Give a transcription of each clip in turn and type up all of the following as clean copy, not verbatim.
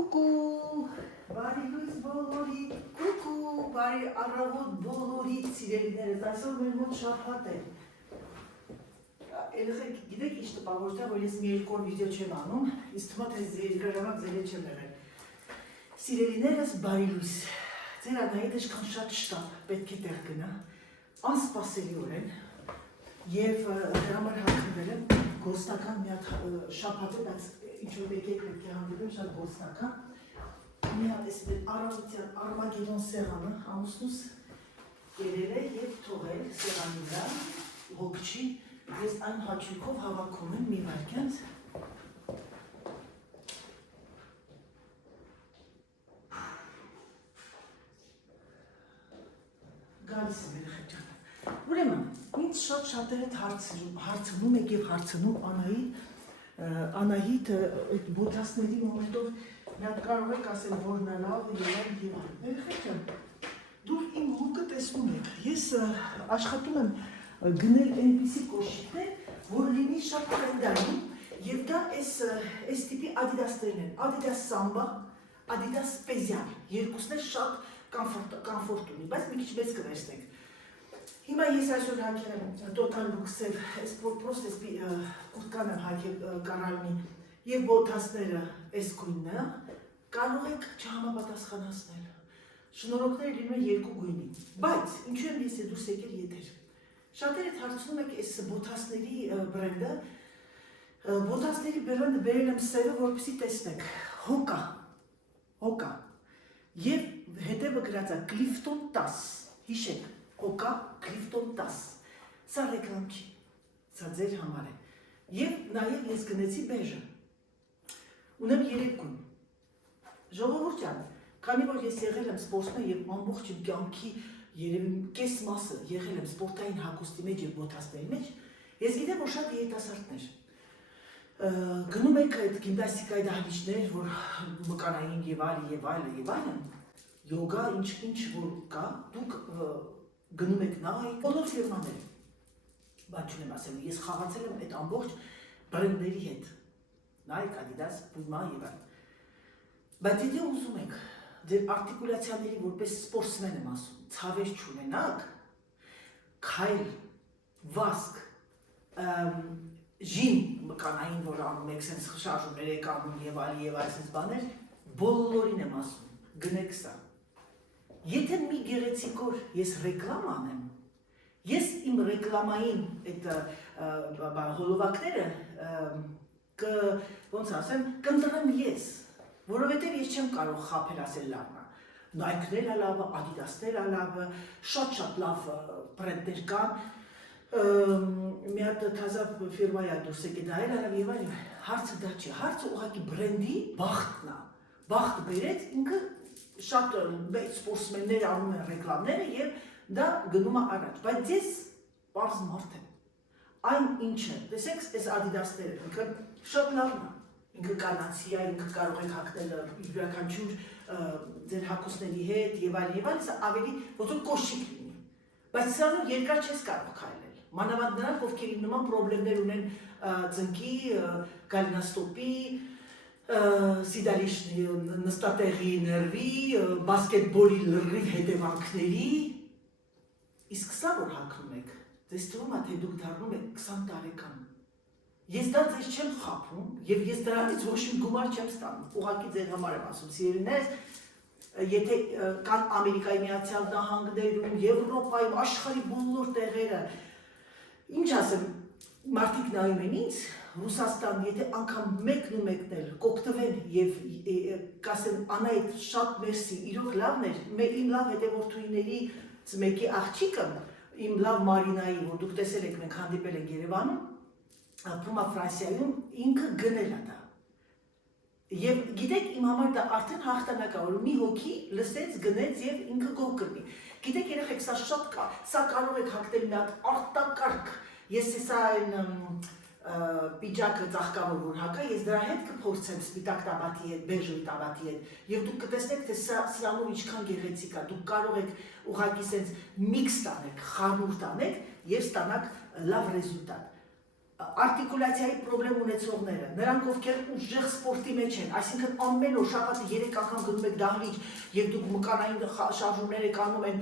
Կուկու, բարի լույս բոլորի, կուկու, բարի առավոտ բոլորի սիրելիներս, այսօր մեր մոտ շաբաթ է։ Երեխեք, գիտեք ինչ տպավորություն, որ ես մի երկու օր վիդեո չեմ անում, իսկ թվում է թե երկարաժամակ ձեր չեմ եղել։ Սիրելիներս, բարի լույս, ձեր Անահիտ այդքան շատ շտապ պետք է տեղ գնա, անսպասելիորեն, եւ դրա համար հագնվել եմ գործնական մի հատ շաբաթ է, բայց ինչ-որ եկեք պետք է հանդիպեմ շատ գործնական։ Մի հատ էս առավոտյան Արմագեդոն սեղանը ամուսնուս կերել է եւ թողել սեղանի վրա, հոգ չի, ես այն հաճույքով հավաքում եմ մի վայրկյան։ Գալիս եմ երեխեք ջան։ Ուրեմն, ինձ շատ-շատեր հետ հարցնում եք եւ հարցնում Անահիտ այդ բոթասների մոմենտով մի հատ կարող եք ասել, որ նա լավ է եւ այլն։ Երեխեք ջան, դուք իմ հոգը տեսնում եք, ես աշխատում եմ գնել այնպիսի կոշիկներ, որ լինի շատ տրենդային եւ դա այս տիպի Adidas-ներն են, Adidas Samba, Adidas Special, երկուսն էլ շատ կոմֆորտ ունի, բայց մի քիչ մեծ կվերցնենք։ Հիմա ես այսօր հագել եմ Total Look-ով, այս պրոստ այս կուրտկան եմ հագել կարալնի եւ բոթասները այս գույնն է, կարող եք չհամապատասխանացնել։ Շնորհքները լինում են երկու գույնի, բայց ինչու եմ ես դուրս եկել եթեր։ Շատերը հարցնում եք այս բոթասների բրենդը, բոթասների բրենդը բերել եմ սևը, որպեսզի տեսնեք, հոկա, եւ հետևը գրած է Clifton 10, հիշեք, հոկա Clifton 10, սա ռեկլամ չի, սա ձեր համար է, եւ նաեւ ես գնեցի բեժը, ունեմ 3 գույն, ժողովուրդ ջան, քանի որ ես եղել եմ սպորտսմեն եւ ամբողջ իմ կյանքի երևի կես մասը եղել եմ սպորտային հագուստի մեջ եւ բոթասների մեջ, ես գիտեմ, որ շատ երիտասարդներ գնում եք այդ գիմնաստիկայի դահլիճներ, որ մկանային եւ այլն, յոգա, ինչ որ կա, դուք գնում եք նայ, բոլոր ֆիրմաները, բայց չունեմ ասելու, ես խաղացել եմ այդ ամբողջ բրենդների հետ, Nike, Adidas, Puma եւ այլն, բայց եթե ուզում եք ձեր արտիկուլյացիաների որպես սպորտսմեն եմ ասում, ցավեր չունենաք, քայլ, վազք, ժիմ մկանային, որ անում եք, սենց շարժումներ եք անում եւ այլ բաներ, բոլորին եմ ասում, գնեք սա։ Եթե մի գեղեցիկ օր ես ռեկլամ անեմ, ես իմ ռեկլամային այդ հոլովակները ոնց ասեմ, կընտրեմ ես, որովհետև ես չեմ կարող խաբել ասել լավն է, Nike-ներ է լավը, Adidas-ներ է լավը, շատ լավ բրենդներ կան, մի հատ թազա ֆիրմա է դուրս եկել դա էլ արավ եւ այլն, հարցը դա չի, հարցը ուղղակի բրենդի բախտն է, բախտ բերեց ինքը շատ մեծ սպորտսմեններ անում են ռեկլամները եւ դա գնում է առաջ, բայց ես պարզ մարդ եմ, այն ինչը, տեսեք այս Adidas-ները, ինքը շատ լավն է, ինքը կանացի է, ինքը կարող եք հագնել յուրաքանչյուր ձեր հագուստների հետ եւ այլն, սա ավելի ոնց որ կոշիկ լինի, բայց սրանով երկար չես կարող քայլել, մանավանդ նրանք, ովքեր իմ նման պրոբլեմներ ունեն ծնկի, գալինոստոպի, սիդալիշնի, նստատեղի նրվի, բասկետբոլի լրիվ հետևանքների, իսկ սա որ հագնում եք, ձեզ թվում է, թե դուք դառնում եք 20 տարեկան։ Ես դա ձեզ չեմ խաբում եւ ես դրանից ոչ մի գումար չեմ ստանում, ուղղակի ձեր համար եմ ասում, սիրելիներս, եթե կան Ամերիկայի Միացյալ Նահանգներում, Եվրոպայում, աշխարհի բոլոր տեղերը, ինչ ասեմ, մարդիկ նայում են ինձ, Ռուսաստան, եթե անգամ մեկն ու մեկն էլ կօգտվեն եւ կասեն Անահիտ շատ մերսի, իրոք լավն էր, իմ լավ հետևորդուհիներից մեկի աղջիկը, իմ լավ Մարինայի, որ դուք տեսել եք, մենք հանդիպել ենք Երևանում, ապրում է Ֆրանսիայում, ինքը գնել է դա։ Եվ գիտեք, իմ համար դա արդեն հաղթանակ է, որ մի հոգի լսեց, գնեց եւ ինքը գող կրնի։ Գիտեք, երեխեք, սա շատ կա, սա կարող եք հագնել մի հատ արտակարգ, ես սա այն պիջակը ծաղկավոր որ հագա, ես դրա հետ կփորձեմ սպիտակ տաբատի հետ, բեժ տաբատի հետ, եւ դուք կտեսնեք, թե սրանով ինչքան գեղեցիկ է, դուք կարող եք ուղղակի սենց միքս տանեք, խառնուրդ տանեք եւ ստանաք լավ ռեզուլտատ։ արտիկուլյացիայի պրոբլեմ ունեցողները, նրանք ովքեր ուժեղ սպորտի մեջ են, այսինքն ամեն օր շաբաթը 3 անգամ գնում եք դահլիճ եւ դուք մկանային շարժումներ եք անում են,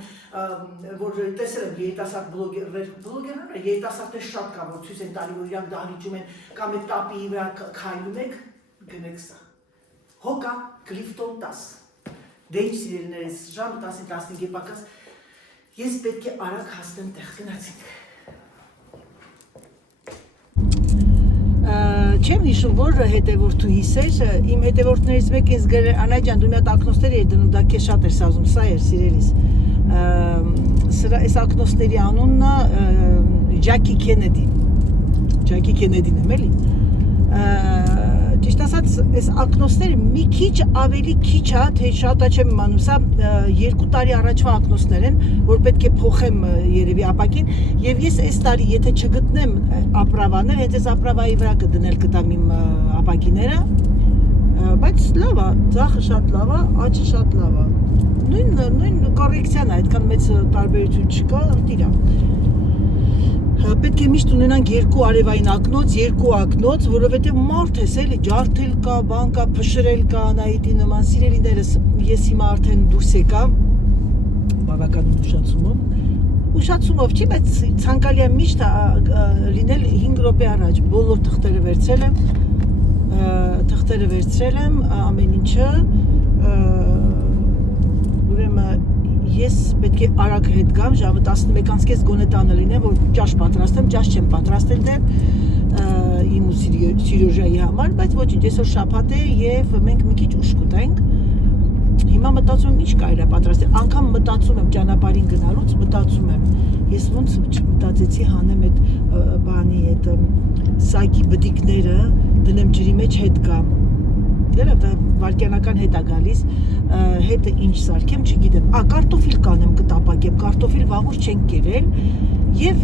որ տեսել եմ երիտասարդ բլոգերները, երիտասարդներ շատ կան, որ ցույց են տալի, որ իրանք դահլիճում են կամ այդ տապի վրա քայլում եք, գնեք սա։ Հոկա Clifton 10։ Դե ինչ սիրելիներս, ժամը 10-15 պակաս, ես պետք է արագ հասնեմ տեղ, գնացինք։ Չեմ հիշում, որ հետևորդուհիս էր, իմ հետևորդներից մեկը ինձ գրել էր, Անայ ջան, դու մի հատ ակնոցներ էի դնում, դա քեզ շատ էր սազում, սա էր սիրելիս։ Այս ակնոցների անունը Ջակի Քենեդին եմ էլի։ Ճիշտ ասած, այս ակնոցները մի քիչ ավելի քիչ է, թե շատ է չեմ իմանում, սա 2 տարի առաջվա ակնոցներ են, որ պետք է փոխեմ երևի ապակին, եւ ես այս տարի եթե չգտնեմ ապրավաներ, հենց այս ապրավայի վրա կդնել կտամ իմ ապակիները, բայց լավ է, ձախը շատ լավ է, աճը շատ լավ է։ Նույն կոռեկցիան է, այդքան մեծ տարբերություն չկա, տիրա։ Պետք է միշտ ունենանք 2 արևային ակնոց, 2 ակնոց, որովհետև մարդ ես էլի, ջարդել կա, բան կա, փշրել կա, Անահիտի նման, սիրելիներս, ես հիմա արդեն դուրս եկա, բավական ուշացումով չի, բայց ցանկալի է միշտ լինել 5 րոպե առաջ, բոլոր թղթերը վերցրել եմ, ամեն ինչը, ուրեմն ես պետք է արագ հետ գամ, ժամը 11:30 գոնե տանը լինեմ, որ ճաշ պատրաստեմ, ճաշ չեմ պատրաստել դեռ իմ ու Սիրոժայի համար, բայց ոչինչ, այսօր շաբաթ է եւ մենք մի քիչ ուշ կուտենք։ Հիմա մտածում եմ ինչ կարելի է պատրաստել, անգամ մտածում եմ ճանապարհին գնալուց, մտածում եմ, ես ոնց մտածեցի հանեմ այդ բանի այդ սակի բդիկները, դնեմ ջրի մեջ հետ գամ։ Դա վարկյանական հետ է գալիս, հետը ինչ սարքեմ, չգիտեմ, կարտոֆիլ կանեմ կտապակեմ, կարտոֆիլ վաղուց չենք կերել եւ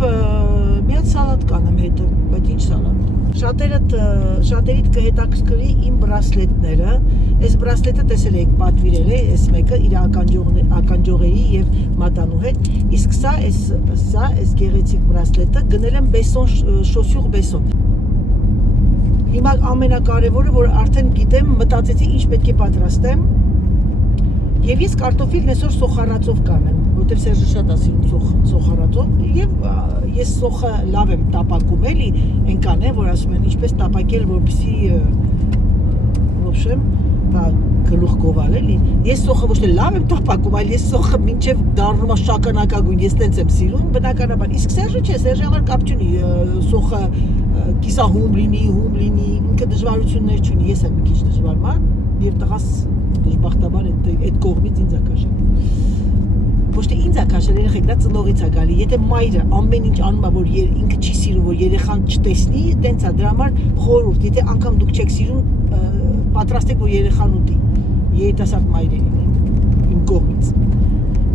մի հատ սալատ կանեմ հետը, բայց ինչ սալատ։ Շատերիդ կհետաքրքրի իմ բրասլետները, այս բրասլետը տեսել եք պատվիրել է, այս մեկը իր ականջողերի եւ մատանու հետ, իսկ սա գեղեցիկ բրասլետը գնել եմ Besson Chaussure Besson։ Հիմա ամենակարևորը, որ արդեն գիտեմ, մտածեցի ինչ պետք է պատրաստեմ եւ ես կարտոֆիլն այսօր սոխարածով կանեմ, որտեղ Սերժը շատ է սիրում սոխարածով եւ ես սոխը լավ եմ տապակում էլի, այնքան է, որ ասում են ինչպես տապակել, որպեսզի ոբշեմ, գլուխ գովալ էլի։ Ես սոխը ոչ թե լավ եմ տապակում, այլ ես սոխը մինչեւ դառնում է շագանակագույն, ես տենց եմ սիրում, բնականաբար։ Իսկ Սերժը չէ, Սերժի համար կապ չունի, սոխը կիսահում լինի, ինքը դժվարություններ չունի, ես եմ մի քիչ դժվար մարդ եւ տղաս դժբախտաբար այդ կողմից ինձ է քաշել։ Ոչ թե ինձ է քաշել, երեխեք, դա ծնողից է գալի։ Եթե մայրը ամեն ինչ անում է, որ ինքը չի սիրում, որ երեխան չտեսնի, տենց է, դրա համար խորհուրդ, եթե անգամ դուք չեք սիրում, պատրաստեք, որ երեխան ուտի։ Երիտասարդ մայրերին իմ կողմից։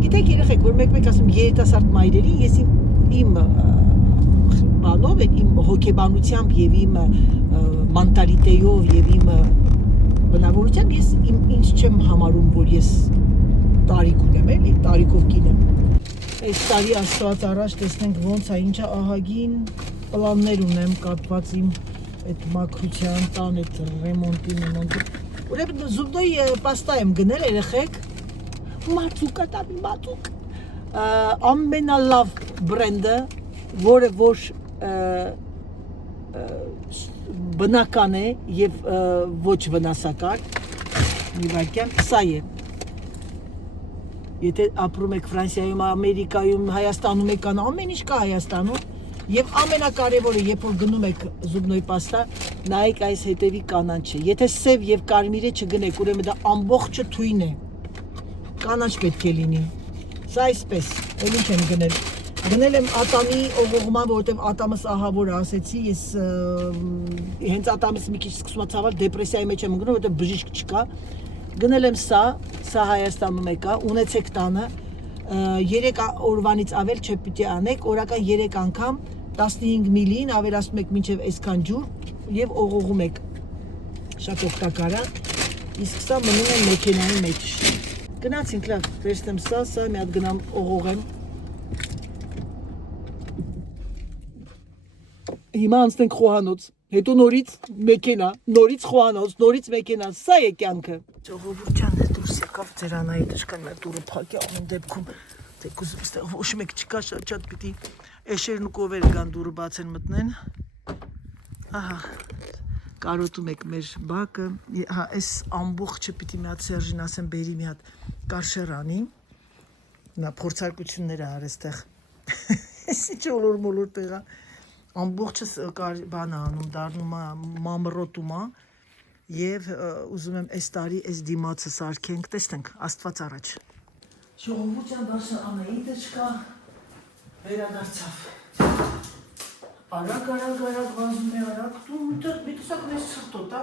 Գիտեք, երեխեք, որ մեկ-մեկ ասում երիտասարդ մայրերին, ես իմ բանով, իմ հոգեբանությամբ եւ իմ մենտալիտետով եւ իմ բնավորությամբ ես ինձ չեմ համարում, որ ես տարիք ունեմ, էլի, տարիքով կին եմ։ Այս տարի Աստված առաջ տեսնենք ոնց է, ինչա ահագին պլաններ ունեմ կապված իմ այդ մաքրության, տան այդ ռեմոնտի։ Ուրեմն Զուբնոյի պաստա եմ գնել, երեխեք, մածուկ, ամենալավ բրենդը, որը որ բնական է եւ ոչ վնասակար, մի վայրկյան, սա է։ Եթե ապրում եք Ֆրանսիայում, Ամերիկայում, Հայաստանում եք, ամեն ինչ կա Հայաստանում, եւ ամենակարևորը, երբ որ գնում եք Զուբնոյի պաստա, նայեք այս հետևի կանաչը։ Եթե սև եւ կարմիր է չգնեք, ուրեմն դա ամբողջը թույն է։ Կանաչ պետք է լինի։ Սա այսպես, էլ ինչ եմ գնել։ Գնել եմ ատամի օղողման, որովհետև ատամս ահավոր ասեցի, ես հենց ատամս մի քիչ սկսում է ցավել, դեպրեսիայի մեջ եմ ընկնում, որովհետև բժիշկ չկա։ Գնել եմ սա Հայաստանում եկա, ունեցեք տանը, 3 օրվանից ավել չպիտի անեք, օրական 3 անգամ 15 միլին ավելացնում եք մինչև այսքան ջուր եւ օղողում եք։ Շատ օգտակար է, իսկ սա մնում է մեքենայի մեջ։ Գնացինք, լավ, վերցնեմ սա մի հատ գնամ օղողեմ։ հիմա անցնենք խոհանոց, հետո նորից մեքենա, նորից խոհանոց, նորից մեքենա, սա է կյանքը։ Ժողովուրդյան դուրս եկավ ձերանայի դժկան մեր դուրը փակի ամեն դեպքում թեկուզ այստեղ ոչ մեկ չկա շատ պիտի էշերն ու կովերը կան դուրը բացեն մտնեն։ Ահա կարոտում եք մեր բակը, հա այս ամբողջը պիտի մի հատ Սերժին ասեմ բերի մի հատ կարշերանի, նա փորձարկություններ արել այստեղ։ Էսի չոլոր տեղա ամբողջը բան անում դառնում է մամռոտում է եւ ուզում եմ այս տարի այս դիմացը սարքենք, տեսնենք Աստված առաջ։ Ժողովուրդյան դասը Անահիտը չկա, վերադարձավ։ Արագ վազում է արագ, դու մի տեսակ մեզ սրտոտ է,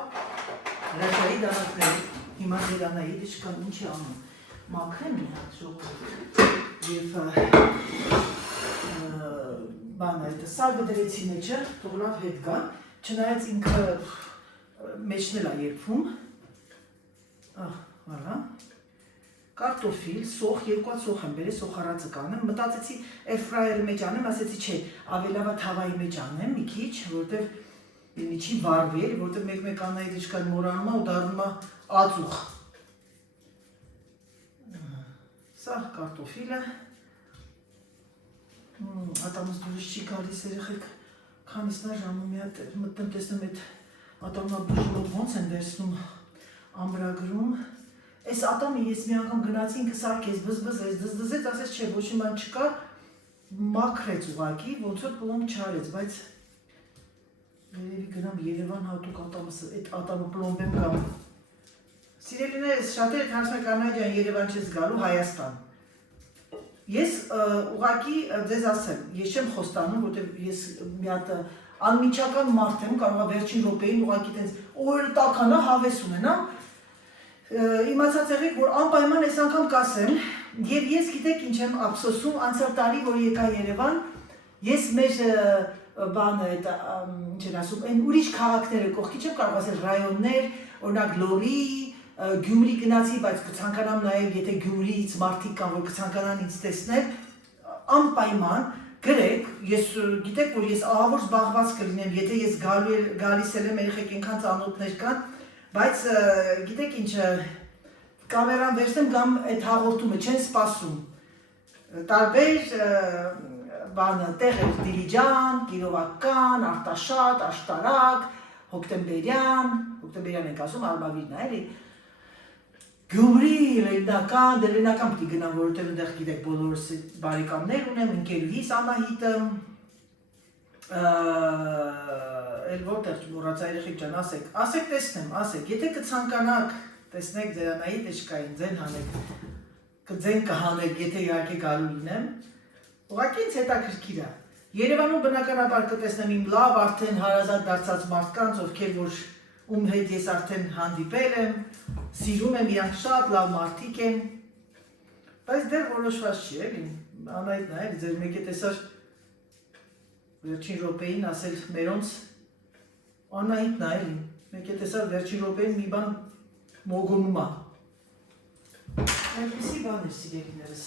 հրաշայի դանակների, հիմա դեր Անահիտը չկան, ինչ է անում, մաքրեմ մի հատ ժողովուրդ և բան այդ սալվը դրեցի մեջը, թող լավ հետ գա, չնայած ինքը մեջն էլ է երբվում, վալա, կարտոֆիլ, սոխ, երկու սոխ եմ բերել, սոխարածը կանեմ, մտածեցի էրֆրայերի մեջ անեմ, ասեցի չէ, ավելավա թավայի մեջ անեմ մի քիչ, որտև չի վարվել, որտև մեկ անայի դիչկան մորանում է ու դառնում է ածուխ։ Սա կարտոֆիլը, ատամս դուրս չի գալիս երեխեք, քանիսնա ժամը մի հատ մտնում տեսնում այդ ատամնաբուժելով ոնց են վերցնում ամբրագրում, այս ատամը ես մի անգամ գնացի ինքը սարքեց, բզբզեց, դզդզեց, ասեց չէ, ոչ մի բան չկա, մաքրեց ուղղակի, ոնց որ պլոմբ չարեց, բայց երևի գնամ Երևան հատուկ ատամս, այդ ատամը պլոմբ եմ գամ։ Սիրելիներս, շատերը հարցնում կանայ ջան, Երևան չես գալու, Հայաստան։ Ես ուղղակի ձեզ ասեմ, ես չեմ խոստանում, որտեղ ես մի հատ անմիջական մարդ եմ, կարող է վերջին րոպեին ուղղակի տենց օրը տականա հավես ունենամ, իմացած եղեք, որ անպայման այս անգամ կասեմ, եւ ես գիտեք ինչ եմ ափսոսում, անցյալ տարի, որ եկա Երևան, ես մեր բանը, ինչ են ասում, այն ուրիշ քաղաքները կողքի չեմ կարող ասել ռայոններ, օրինակ Լոռի, Գյումրի գնացի, բայց կցանկանամ նաև, եթե Գյումրիից մարդիկ կան, որ կցանկանան ինձ տեսնել, անպայման գրեք, ես գիտեք, որ ես ահավոր զբաղված կլինեմ, եթե ես գալիս եմ, երեխեք այնքան ծանոթներ կան, բայց գիտեք ինչ, կամերան վերցնեմ կամ այդ հաղորդումը չեն սպասում, տարբեր բանը, տեղեր Դիլիջան, Կիրովական, Արտաշատ, Աշտարակ, հոկտեմբերյան ենք ասում, Արմավիրն է, էլի, Գյումրի, Լեննական, Լեննական պիտի գնամ, որովհետև այնտեղ գիտեք բոլորս բարեկամներ ունեմ, ընկերուհիս Անահիտը, էլ որտեղ չմոռացա երեխեք ջան, ասեք տեսնեմ, ասեք, եթե կցանկանաք, տեսնեք ձեր Անահիտը չկային, ձեն հանեք, ձեն կհանեք, եթե իհարկե գալու լինեմ, ուղղակի ինձ հետաքրքիր է։ Երևանում բնականաբար կտեսնեմ իմ լավ արդեն հարազատ դարձած մարդկանց, ովքեր որ ում հետ ես արդեն հանդիպել եմ, սիրում եմ իրանք շատ լավ մարդիկ են, բայց դեռ որոշված չի, էլի, Անահիտն է, էլի, ձեր մեկ է տեսար վերջին րոպեին ասել մերոնց, Անահիտն է, էլի, մեկ է տեսար վերջին րոպեին մի բան մոգոնում է։ Այնպիսի բան էր սիրելիներս։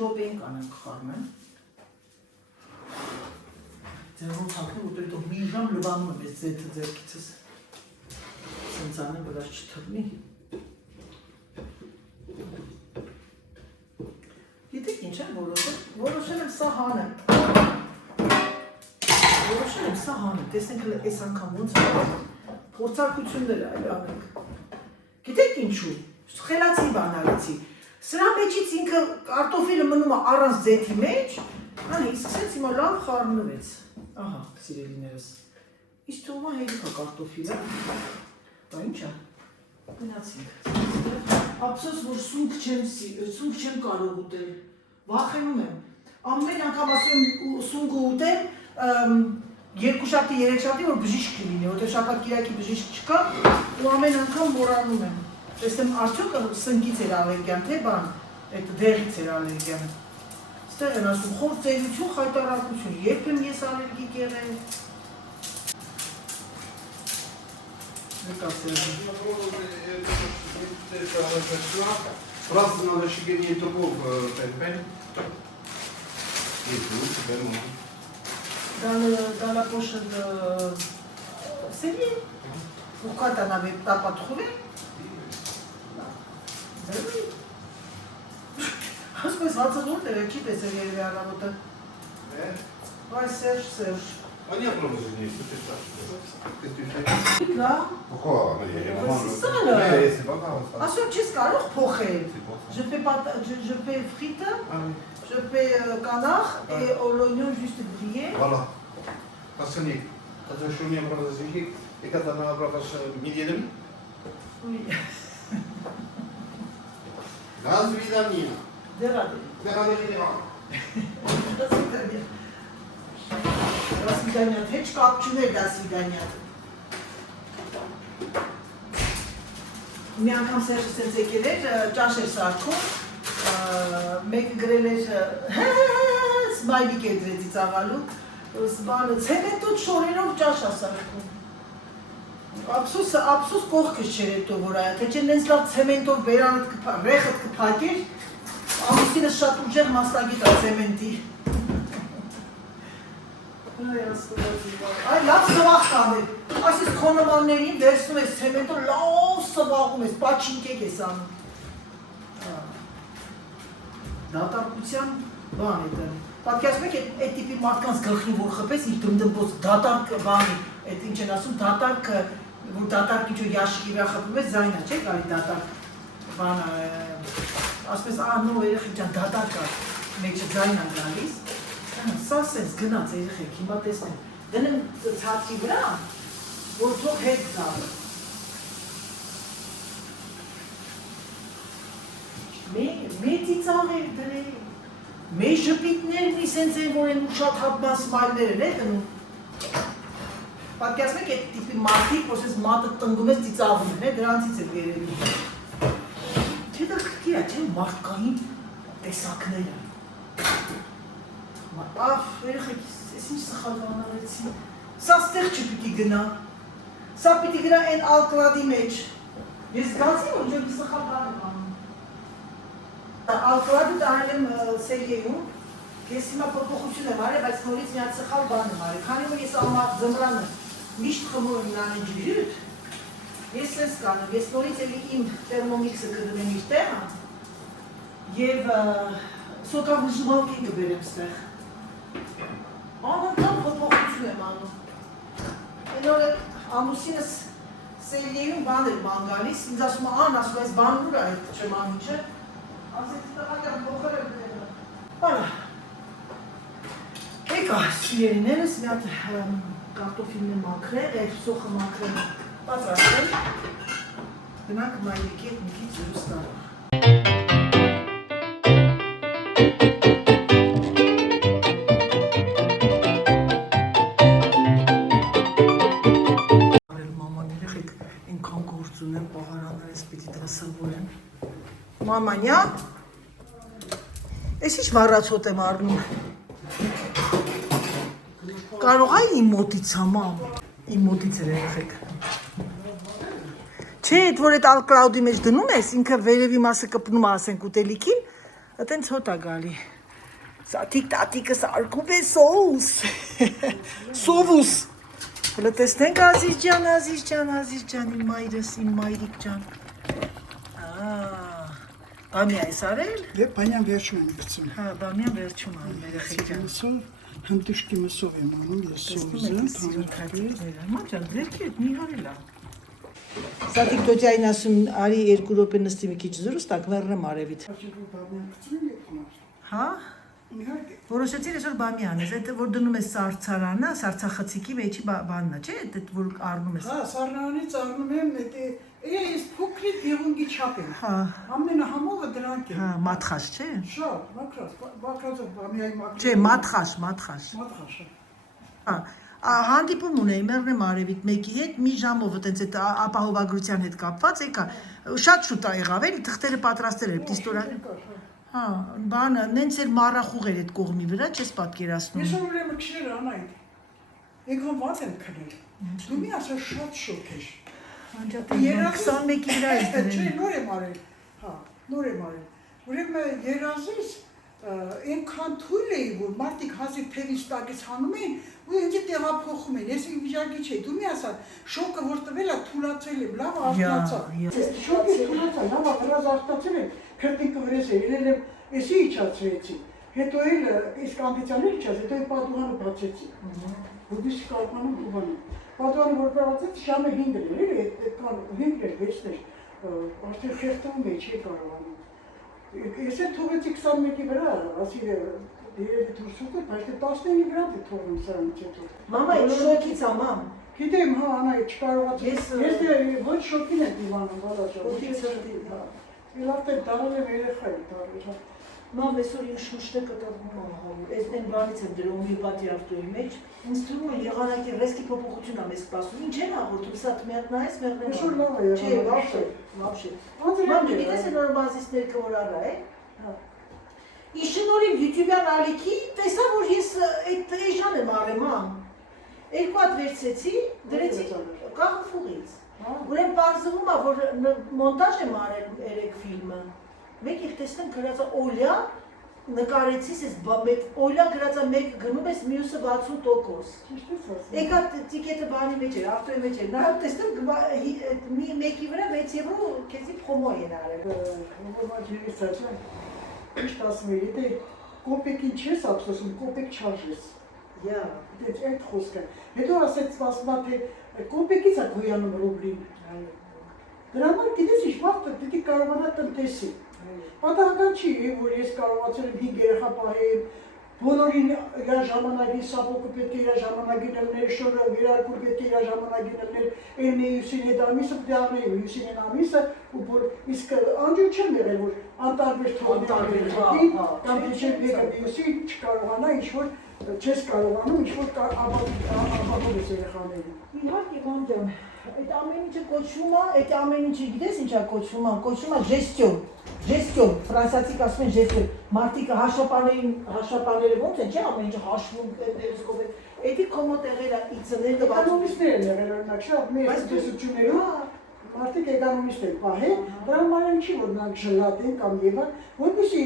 Րոպեին կանեմ կխառնեմ, ձերով հակնում, ուտել տող մի ժամ լվանում եմ ես ձեթը ձերքիցս, սենց անեմ վրաս չթռնի։ Գիտեք ինչ եմ որոշել եմ սա հանեմ, տեսնենք այս անգամ ոնց փորձարկություններ այլ անենք, գիտեք ինչու, խելացի բան արեցի, Սրա մեջից ինքը կարտոֆիլը մնում է առանց ձեթի մեջ, սկսեց հիմա լավ խառնվեց, ահա, սիրելիներս, իսկ թվում է հերիք է կարտոֆիլը, դա ինչ է, գնացինք, ափսոս, որ սունկ չեմ կարող ուտել, վախենում եմ, ամեն անգամ ասում եմ սունկը ուտեմ, երկու շաբթի, երեք շաբթի, որ բժիշկ կլինի, որտեղ շաբաթ կիրակի բժիշկ չկա, ու ամեն անգամ մոռանում եմ Տեսնեմ արդյոք սնկից էր ալերգիան, թե բան, այդ դեղից էր ալերգիան։ Ստեղ են ասում խոր ծերություն, խայտարակություն, երբեմ ես ալերգիկ եղել։ Просто надо щегельнее трубов терпеть. И тут теперь можно. Dans la poche de... C'est bien. Pourquoi t'en t'as pas trouvé? Ben oui. Ասում ես 60 դեր չի տեսել երևի առավոտը։ Այ Serge. А не пробовали, что ты так? Լա, Pourquoi? C'est ça, là. C'est pas grave ça. ասում չես կարող փոխել։ C'est pour ça. Je fais frites, Ah oui. je fais canard et l'oignon juste grillé. Voilà. Пацаны, это что у меня правда зажиг, и когда она правда с неделями. Oui. До свидания. Դե ռադի։ До свидания. До свидания, հեչ կապ չուներ до свидания։ Մի անգամ Սերժը սենց եկել էր, ճաշ էր սարքում, մեկը գրել էր սմայլիկ էր դրեցի ծավալու, ցեմենտոտ շորերով ճաշ ասարքում։ Ափսուս կողքս չէր հետո, որ այա, թե չէ նենց լավ ցեմենտով բերանդ ռեխդ կփակեր, ամուսինս շատ ուժեղ մասնագետ է ցեմենտի։ Այ լավ սվաղ կաներ, այսիս քոնոմաններին վերցնում ես ցեմենտով լավ սվաղում ես, պաչինկեք ես անում։ Դատարկության բան է դա։ Պատկերացնում եք այդ տիպի մարդկանց գլխին որ խփես իր դմդմբոց դատարկ բանի, այդ ինչ են ասում դատարկ, որ դատարկ ինչ-որ յաշկի վրա խփում ես զայնա, չէ՞ կարի դատարկ բանը, ասում ես նո երեխեք ջան դատարկ է, մեջը զայն է գալիս, սա սենց գնաց երեխեք, հիմա տեսնեմ, դնեմ ցածի վրա, որ թող հետ գա։ Մեծի ծաղեր դրել, մեր ժպիտներն ի սենց են, որ են շատ հապման սմայլներ են դնում։ Պատկերացնում եք այդ տիպի մարդիկ, որ սենց մատը տնգում ես ծիծաղում են, դրանցից էլ երևի։ Չէ դա քրքիր է, չէ մարդկային տեսակները։ Երեխեք, ես ինչ սխալ բան արեցի։ Սա ստեղ չպիտի գնա։ Սա պիտի գնա այն ալկլադի մեջ։ Ես զգացի, որ ինչ-որ սխալ բան եմ անում։ Ալկլադը տարել եմ Սերգեյում, ես հիմա փոփոխություն եմ արել, բայց նորից մի հատ սխալ բան եմ արել, քանի որ ես ձմռանը միշտ խմում եմ նանեն ջրյուտ, ես սենց կանեմ, ես նորից էլի իմ տերմոմիքսը կդնեմ իր տեղը և սոկավժմալկին կբերեմ ստեղ։ Անընդհատ փոփոխություն եմ անում։ Այն օրը ամուսինս Սերգեյում բան էր բան գալիս, ինձ ասում է, ասում ես բան ուր է այդ չմանիչը, ասեցի տղական փոխել եմ դերը։ Արա, եկա, սիրելիներս մի հատ կարտոֆիլն եմ մաքրել, այդ սոխը մաքրել պատրաստել, գնանք մայրիկի հետ մի քիչ զրույց տալու։ Մամանյա, ես ինչ վառացոտ եմ առնում, կարող այ իմ մոտից համամ, իմ մոտից էր երեխեք, չէ, այդ որ այդ ալկլաուդի մեջ դնում ես, ինքը վերևի մասը կպնում ասենք ուտելիքին, այտենց հոտ է գալի, սատիկ տատիկս արկում է սոուս, սովուս, հլը տեսնենք Ազիզ ջան, իմ մայրս, իմ մայրիկ ջան, Բամյա ես արել։ Դե բամյան վերջում եմ գցում։ Հա, բամյան վերջում անում երեխեք ջան։ Մսով, հնդուշկի մսով եմ անում, ես սովուզը, թանկարի։ Մամ ջան, ձերքի հետ մի հարել է։ Սատիկ Տոտյային ասում, արի 2 րոպե նստի մի քիչ զրույց տակ, մեռնեմ արևից։ Հա։ Որոշեցիր այսօր բամյան ես, այդ որ դնում ես սարցարանը, սարցախցիկի մեջի բանն է, չէ՞, այդ որ առնում ես։ Հա, սառնարանից առնում եմ, ես փոքրիկ եղունգի չափ եմ։ Հա։ Ամենահամովը դրանք են։ Հա, մատխաշ, չէ։ Շատ, մաքրած բամյայի մաքրած։ Չէ, մատխաշ։ Մատխաշը։ Հա, հանդիպում ունեի մեռնեմ արևիտ մեկի հետ, մի ժամով այտենց այդ ապահովագրության հետ կապված եկա, շատ շուտ ա եղավ էլի, թղթերը պատրաստել էր, պտիստորան։ Հա, բանը, նենց էր մառախուղ էր այդ կողմի վրա, չես պատկերացնում։ Ես ուրեմն քիշեր անայդ։ Եկան ված եմ քնել։ Դու մի ասա շատ շոկ ես։ Անջատել 21-ի վրա ես Չէ, դրել։ նոր եմ արել։ Հա, նոր եմ արել։ Ուրեմն երազից այնքան թույլ էի, որ մարդիկ հազիվ թևից տակից հանում էին ու ինձ տեղափոխում են։ Ես ի վիճակի չէի։ Դու մի ասա, շոկը որ տվել է, թուլացել եմ, լավ արտացա։ Շոկը թուլացա, լավ վրազ արտացել եմ, քրտիկը վրես է, իրել եմ, էսի իջացրեցի։ Հետո էլ իսկ ամբիցիաներ իջաց, հետո պատուհանը բացեցի։ Որպես կարողանում ուղանում։ Պատուհանը որ բացեցի, ժամը 5-ն էր, էլի, այդքան 5-ն էր, 6-ն էր, արդեն խեղդվում էի, չի կարողանում։ Ես էլ թողեցի 21-ի վրա, ասի երևի դուրս ուտել, բայց 19-ի վրա դե թողում սրանից հետո։ Մամա, այդ շոկից է, մամ։ Գիտեմ, հա, անա, չկարողացի։ Ես ոչ շոկին եմ դիվանում, բալաշա, ոչ Շոկի հա։ Ես արդեն դարել եմ երեխա եմ դարել, հա։ Մամ, այսօր իմ շուշտը կտակվում ահավոր, այս նեն բանից եմ դրում հոմեոպաթի ավտոյի մեջ, ինձ թվում է եղանակի ռեսկի փոփոխություն ա մեզ սպասում, ինչ են աղորդում, սա մի հատ նայես մեղնեմ Այսօր լավ է եղանակը։ Չէ, վաբշե։ Մամ, դու գիտես է նոր բազիսներ կորարա է։ Իս շնորհիվ YouTube-յան ալիքի տեսա, որ ես այդ էժան եմ արել, մամ։ Երկու հատ վերցեցի, դրեցի կաղուֆուղից։ Ուրեմն պարզվում է, որ մոնտաժ եմ արել 3 ֆիլմը։ Մեկ էլ տեսնեմ գրածա Օլյա, նկարեցի, Օլյա գրածա մեկ գնում ես, մյուսը 60%։ Ճիշտ ես ասում։ Եկա տիկետը բանի մեջ էր, ավտոյի մեջ էր, նայում տեսնում մեկի վրա 6 եվրո քեզի փոմո են արել։ Միշտ ասում եմ, եթե կոպեկին չես ափսոսում, կոպեկ չարժես։ Յա։ Դες այդ խոսքը։ Հետո ասեց ասма թե կոպեկից է գոյանում ռուբլին։ Դրա համար գիտես ինչ մարդը պիտի կարողանա տնտեսի։ Պատահական չի, որ ես կարողացել եմ 5 երեխա պահել, բոլորին իր ժամանակին սապոկը պետք է իր ժամանակին ելներ, շորը իրարկուր պետք է իր ժամանակին ելներ, էնի ուսին այդ ամիսը պետք է առնեի, ուսին են ամիսը, ու որ իսկ անջուր չեմ եղել, որ անտարբեր թողնել կամ դիչել մեկը մյուսին չկարողանա ինչ-որ չես կարողանում ինչ-որ ապահովել ես երեխաներին։ Իհարկե, մամ ջան, այդ ամեն ինչը կոչվում է, այդ ամեն ինչը գիտես ինչա կոչվում է ժեստիոն, ժեստիոն, ֆրանսիացիք ասում են ժեստիոն, մարդիկ հաշվապաները ոնց են, չէ՞ ամեն ինչը հաշվում ներսկով է, էդի կոմոտ եղել է իծներ Էկոնոմիստներ են եղել օրինակ, շատ մեծ տեսություններում մարդիկ էկոնոմիստ են պահել, դրա համար չի որ նրանք ժլատեն կամ եւը, որպեսզի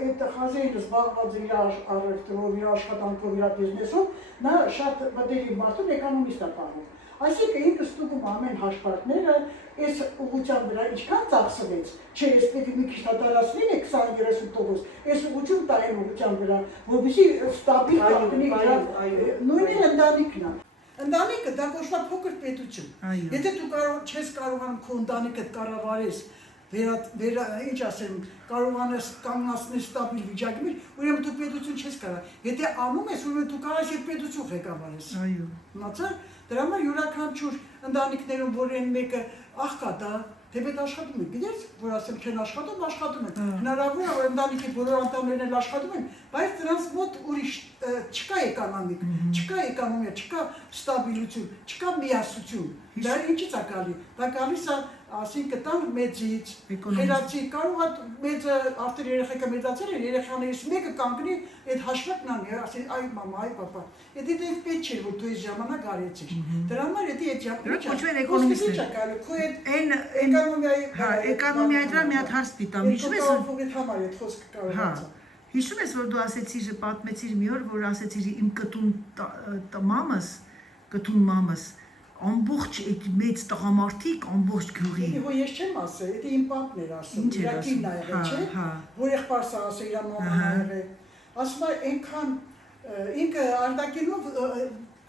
այդ խազերը զբաղված իր առևտրով, իր աշխատանքով, իր բիզնեսով, նա շատ մտերիմ մարդուն էկոնոմիստ է պահում։ Այսինքն ինքը ստուգում ամեն հաշվարկները, այս ուղղության վրա ինչքան ծախսվեց, չէ, ես պետք է մի քիչ դատարացնեմ 20-30%, այս ուղղություն տային ուղղության վրա, որպեսզի ստաբիլ կապնի, նույնն ընտանիքն է։ Ընտանիքը դա կոչվում է փոքր պետություն։ Եթե դու չես կարողանում քո ընտանիքը կառավարես, ինչ ասեմ, կարողանես կանգնացնել ստաբիլ վիճակի մեջ, ուրեմն դու պետություն չես կարող։ Եթե անում ես, ուրեմն դու կարող ես պետություն ղեկավարես։ Այո։ Մնացա, դրա համար յուրաքանչյուր ընտանիքներում, որ այն մեկը աղքատ է, թեպետ աշխատում են, գիտես, որ ասեմ չեն աշխատում են։ Հնարավոր է, որ ընտանիքի բոլոր անդամներն էլ աշխատում են, բայց դրանց մոտ ուրիշ չկա էկոնոմիա, չկա ստաբիլություն, չկա միասնություն։ Դա ինչից է գալի։ Դա գալիս է, ասինքն տան մեծից, խելացի, կարող է մեծը արդեն երեխեքը մեծացել են, երեխաներից մեկը կանգնի, այդ հաշվարկն անի, ասի, այ մամա, այ պապա։ Եթե դա պետք չէ, որ դու այս ժամանակ արեցիր։ Դրա համար եթե այդ Էկոնոմիայի վրա մի հատ հարց դիտամ, հիշում ես, որ դու ասեցիր, պատմեցիր մի օր, որ ասեցիր իմ կտուն մամս, ամբողջ այդ մեծ տղամարդիկ, ամբողջ գյուղի։ Ես չեմ ասել, դա իմ պապն էր ասում, իր կինն ա եղել, չէ՞, որ եղբայրս ասել, իր մաման ա եղել։ Ասում է, այնքան ինքը Արտակինով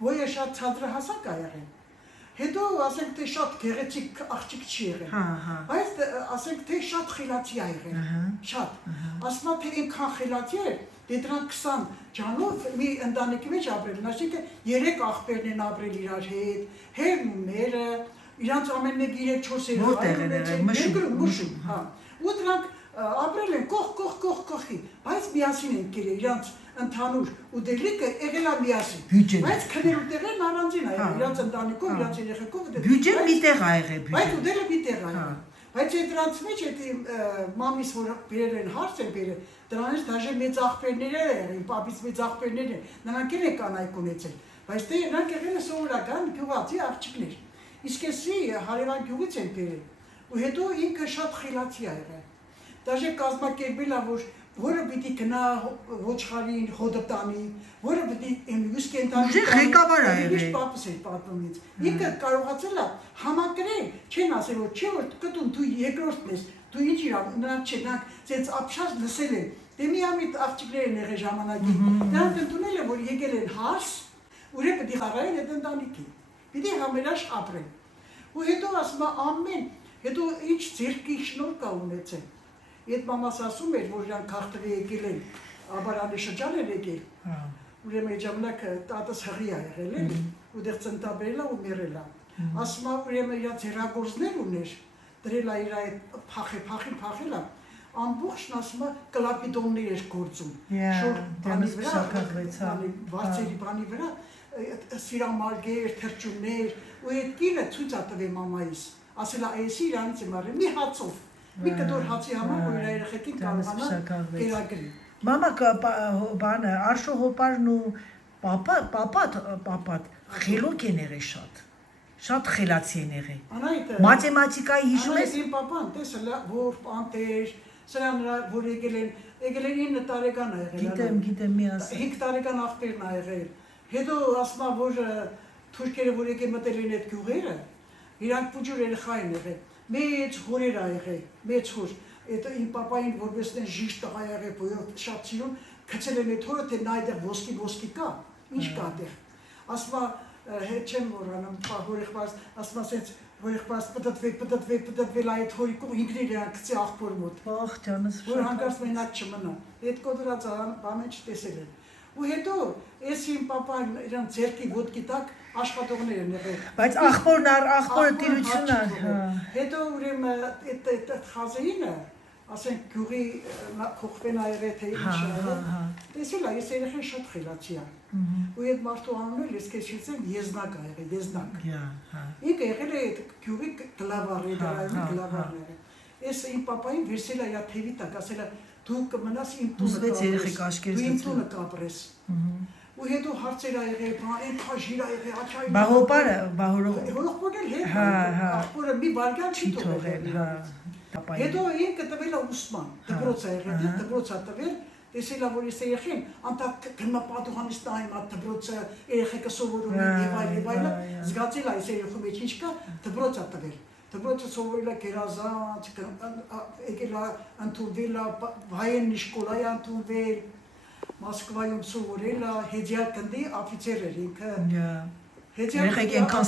ոյե շատ ցածրահասակ ա եղել։ Հետո ասենք թե շատ գեղեցիկ աղջիկ չի եղել։ Բայց ասենք թե շատ խելացի ա եղել։ Շատ։ Ասում է թե այնքան խելացի է, դե դրանք 20 ջանով մի ընտանիքի մեջ ապրել, այսինքն 3 աղբերն են ապրել իրար հետ, հերն ու մերը, իրանց ամեն մեկը 3-4 մշում, հա։ Ու դրանք ապրել են կողքի, բայց միասին են կերել իրանց ընդհանուր ուտելիքը եղել է միասին։ Բայց քնելու տեղերն առանձին ա եղել, իրանց ընտանիքով, իրանց երեխեքով։ Բյուջեն մի տեղ ա եղել, բայց ուտելը մի տեղ ա եղել։ Բայց այդ դրանց մեջ այդ մամիս որ բերել են հարց են բերել, դրանից դաժե մեծ աղբերներ են, պապից մեծ աղբերներ են, նրանք են կանայք ունեցել, բայց դե նրանք եղել են սովորական գյուղացի աղջիկներ, իսկ էսի հարևան գյուղից են բերել, ու հետո ինքը շատ խելացի ա եղել, դաժե կազմակերպել ա որ որը պիտի գնա ոչխարին, հոդը տանի, որը պիտի մյուս կենդանի ղեկավար ա եղել։ Միշտ պապս էր պատմում ինձ։ Ինքը կարողացել է համակրել, չեն ասել որ չէ որ կտուն դու երկրորդն ես, դու ինչ իրավ, նրանք չէ, նրանք ցենց ապշած լսել են։ Դե մի ամիտ աղջիկներ են եղել ժամանակին։ Նրանք ընդունել են որ եկել են հարս, ուրեմն պիտի խաղային այդ ընտանիքին։ Պիտի համերաշխ ապրեն։ Ու հետո ասում է ամեն, հետո ինչ ձերքի շնորհ կա ունեցել։ Այդ մամաս ասում էր, որ իրանք հաղթվի եկել են, Աբարանի շրջան են եկել, ուրեմն այդ ժամանակ տատս հղի ա եղել էլի, ու դեղ ծնտաբերել ա ու մերել ա։ Ասում ա ուրեմն իրա ձեռագործներ ուներ, դրել ա իր այդ փախել ա, ամբողջն ասում ա կլապիդոններ էր գործում, շոր բանի վրա, վարձերի բանի վրա, սիրամարգեր, թրջուններ, ու այդ կինը ցույց ա տվել մամայիս, ասել ա էսի իրանից եմ արել, մի հացով, մի կտոր հացի համար, որ իր երեխեքին կարողանա կերակրի։ Մամա բանը Արշո հոպարն ու պապատ խելոք են եղել շատ խելացի են եղել։ Մաթեմատիկայի հիշում ես։ Իմ պապան տեսել որ պանտեր, սրա նրա որ եկել են 9 տարեկան ա եղել։ Գիտեմ մի ասա։ 5 տարեկան աղբերն ա եղել։ Հետո ասում ա որ թուրքերը որ եկել մտել են այդ գյուղերը, իրանք փուջուր երեխա են եղել։ Մեծ հորեր ա եղել, մեծ հոր։ Այդ իմ պապային որպես դեն ժիշտ տղա եղել, որ շատ սիրուն, գցել են այդ հորը, թե նա այդեղ ոսկի կա, ինչ կա այդեղ։ Ասում ա հետ չեմ մոռանում, հորեղբայրս, ասում ա սենց հորեղբայրս պտտվել այդ հորի կողմ ինքն իր գցի աղբոր մոտ։ Ախ ջանս որ հանկարծ մենակ չմնա։ Այդ կոդրած բանը չտեսել են։ Ու հետո ես իմ պապան իրան ձերքի ոտքի տակ աշխատողներ են եղել։ Բայց աղբորը տիրությունն է։ Հետո ուրեմն այդ խազեինը, ասենք գյուղի խոխվեն այրե թե ինչ է։ Տեսել ա, ես երեխան շատ խելացի ա։ Ու այդ մարդու անունը ես քեշեցեմ Եզնակ ա եղել, Եզնակ։ Ինքը եղել է այդ գյուղի գլավարը, դրայմի գլավարները։ Ես իմ պապային վերցել ա իր թևի տակ, ասել ա դու կմնաս իմ տունը կապրես։ Ու հետո հարցեր ա եղել, այն քաշիր ա եղել, աչայի։ Հորողբորն էլ հետ, աղբորը մի բարգան չի թողել։ Հետո ինքը տվել ա ուսման, դպրոց ա եղել, դպրոց ա տվել, տեսել ա որ ես երեխին, անտակ գնա պատուհանից նայում ա դպրոցը, երեխեքը սովորում են եւ այլ, զգացել ա ես երեխու մեջ ինչ կա, դպրոց ա տվել։ Դպրոցը սովորել ա գերազանց, եկել ա ընդունվել ա, վայեննի շկոլայի ընդունվել, Մոսկվայում սովորել ա, հեջյալ կնդի օֆիցեր էր ինքը։ Երեխեք ենքան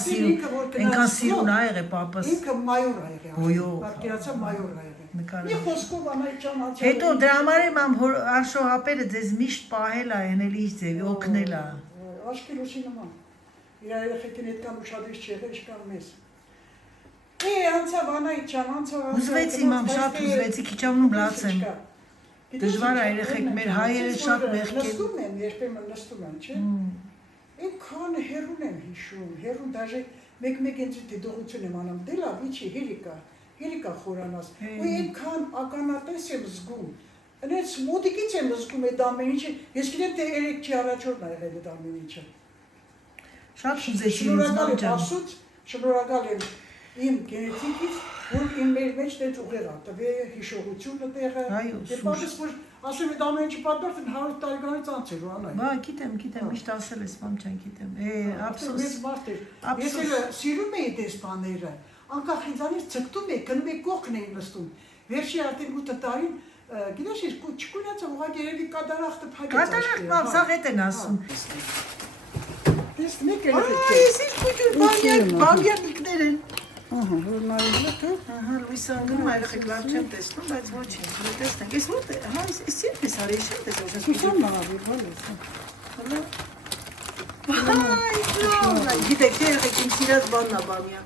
սիրուն ա եղել պապս։ Ինքը մայոր ա եղել, պատկերացա մայոր ա եղել։ Մի խոսքով անայ ճան անցյալ։ Հետո դրա համար եմ Արշո հապերը ձեզ միշտ պահել ա, ենել ինչ ձևի, օգնել ա։ Աշկելոսի նման։ Իր երեխեքին այդքան ուշադրիչ չեղել, ինչքան մեզ։ Անցավ անայ ճան, անցավ։ Ուզվեցի մամ, շատ ուզվեցի, քիչ ամնում լացեմ։ Դժվար է երեխեք, մեր հայերը շատ մեղք են։ Նստում եմ, երբեմն նստում եմ, չէ։ Այնքան հերուն եմ հիշում, հերուն դաժե մեկ ինձ դիտողություն եմ անում, դե լավ, ինչի, հերիկա խորանաս, ու այնքան ականատես եմ զգում, այնց մոտիկից եմ զգում այդ ամեն ինչը, ես գիտեմ թե 3 առաջորդն ա եղել այդ ամեն ինչը։ Շատ ուզեցի ինձ մամ ջան։ Շնորհակալ եմ իմ գենետիկից, որ իմ մեր մեջ դե ուղեղ ա, տվել հիշողությունը տեղը, դե պապս որ ասեմ այդ ամեն ինչի պատմած են 100 տարեկանից անցել ու անայ։ Բա գիտեմ, միշտ ասել ես մամ ջան, գիտեմ։ Ափսոս։ Մեծ մարդ էր։ Ես էլ սիրում էի դες բաները, անկախ ինձանից ցկտում էի, գնում էի կողքն էի նստում։ Վերջի արդեն 8 տարին, գիտես ես չկունացա ուղղակի երևի կատարախտը փակեց։ Կատարախտ մամ, սա հետ են ասում։ Դες մեկ էլ է։ Այս ինչ փոքր բամյանիկներ են։ Ահա, որ նայում եք, Ահա, Լուիս անգնում այրեխեք լավ չեմ տեսնում, բայց ոչինչ, տեսնենք, ես ոտ է, հա, ես ինչ ես արի, չեմ տեսնում, Սուսան նավի, բալես։ Այ, գիտեք, երեխեք իմ սիրած բանն ա բամյան։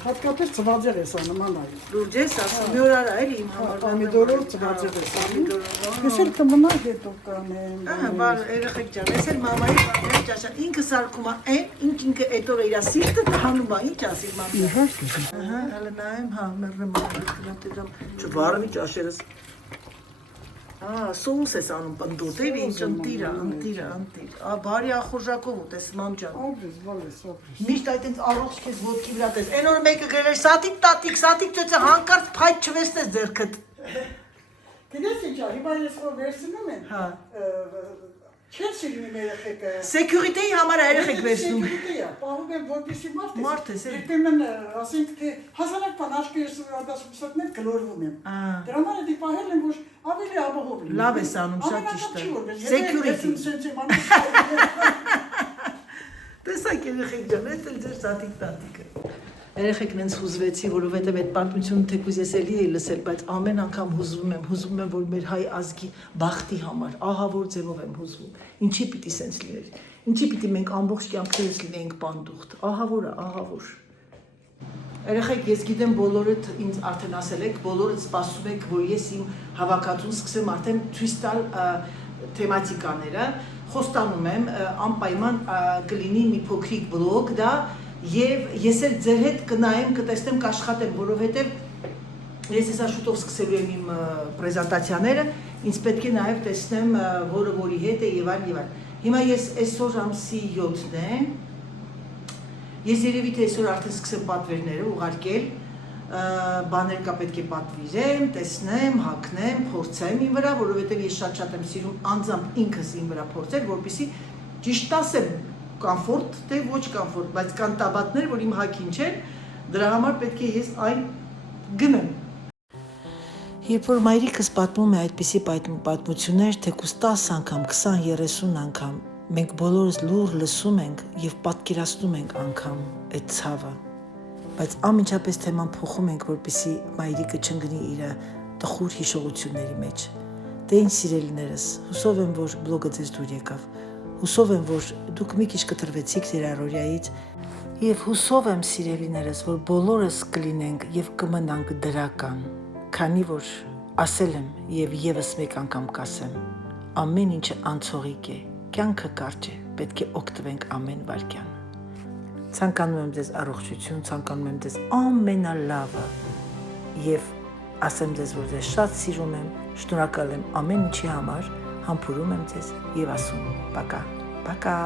Հատկապես ծվածեր ես անում անայ։ Լուրջ ես ասում, մի օր արա էլի իմ համար։ Պամիդորով ծվածեր ես անում։ Ես էլ կմնա հետո կանեմ։ Ահա, բար երեխեք ջան, ես էլ մամայի բանը ճաշան, ինքը սարքում է այն, ինքը այդ օրը իր սիրտը տանում է, ինչ ասի մաման։ Իհարկե։ Ահա, հələ նայեմ, հա, մեռնեմ ալկնատեգամ։ Չվարմի ճաշերս։ Սոուս ես անում պնդուտ, էլի ինչ ընտիր։ Բարի ախորժակով ուտես մամ ջան։ Աբրես, բալես, աբրես։ Միշտ այդ առողջ քեզ ոտքի վրա տես։ Այն օրը մեկը գրել էր սատիկ տատիկ ծոցը հանկարծ փայտ չվեստես ձերքդ։ Գնաց ինչ, հիմա ես որ վերցնում եմ։ Հա։ Չեն սիրում իմ երեխեքը։ Սեկյուրիտեի համար երեխեք վերցնում։ Սեկյուրիտեի է, պահում եմ որպեսի Մարդ ես, էլի։ Երբեմն ասենք թե հազարակ բան աչքի ես ադասուսատներ գլորվում եմ։ Դրա համար էդի պահել եմ, որ ավելի ապահով լինի։ Լավ ես անում, շատ ճիշտ է։ Սեկյուրիտի։ Տեսակ երեխեք ջան, այդ էլ ձեր սատիկ տատիկը։ Երեխեքն ինձ հուզվեցի, որովհետև այդ պատմությունը թեկուզ ես էլի էի լսել, բայց ամեն անգամ հուզվում եմ, որ մեր հայ ազգի բախտի համար, ահա որ ձևով եմ հուզվում։ Ինչի պիտի սենց լիներ։ Ինչի պիտի մենք ամբողջ կյանքերս լինեինք բանդուխտ։ Ահա որ։ Երեխեք, ես գիտեմ բոլորդ ինձ արդեն ասել եք, բոլորդ սպասում եք, որ ես իմ հավաքածուն սկսեմ արդեն ցույց տալ թեմատիկաները, խոստանում եմ անպայման կլինի մի փոքրիկ բլոգ դա եւ ես էլ ձեր հետ կնայեմ, կտեսնեմ, կաշխատեմ, որովհետեւ ես հեսա շուտով սկսելու եմ իմ պրեզենտացիաները, ինձ պետք է նաեւ տեսնեմ որը որի հետ է եւ այլն։ Հիմա ես այսօր ամսի 7-ն է։ Ես երևի թե այսօր արդեն սկսեմ պատվերները ուղարկել, բաներ կա պետք է պատվիրեմ, տեսնեմ, հագնեմ, փորձեմ իմ վրա, որովհետև ես շատ եմ սիրում անձամբ ինքս իմ վրա փորձել, որպեսզի ճիշտ ասեմ, կոմֆորտ թե ոչ կոմֆորտ, բայց կան տաբատներ, որ իմ հագին չեն, դրա համար պետք է ես այն գնեմ։ Երբ որ մայրիկս պատմում է այդպիսի պատմություններ, թեկուզ 10 անգամ, 20-30 անգամ, մենք բոլորս լուր լսում ենք եւ պատկերացնում ենք անգամ այդ ցավը, բայց ամենջապես թեման փոխում ենք, որպեսզի մայրիկը չընկնի իր տխուր հիշողությունների մեջ։ Դե ինչ սիրելիներս, հուսով եմ, որ բլոգը ձեզ դուր եկավ, հուսով եմ, որ դուք մի քիչ կտրվեցիք ձեր առօրյայից եւ հուսով եմ, սիրելիներս, որ բոլորս կլինենք եւ կմնանք դրական, քանի որ ասել եմ եւ եւս մեկ անգամ կասեմ, ամեն ինչը անցողիկ է, կյանքը կարճ է, պետք է օգտվենք ամեն վայրկյան։ Ցանկանում եմ ձեզ առողջություն, ցանկանում եմ ձեզ ամենալավը եւ ասեմ ձեզ, որ ձեզ շատ սիրում եմ, շնորհակալ եմ ամեն ինչի համար, համբուրում եմ ձեզ եւ ասում՝ «Պակա, պակա»։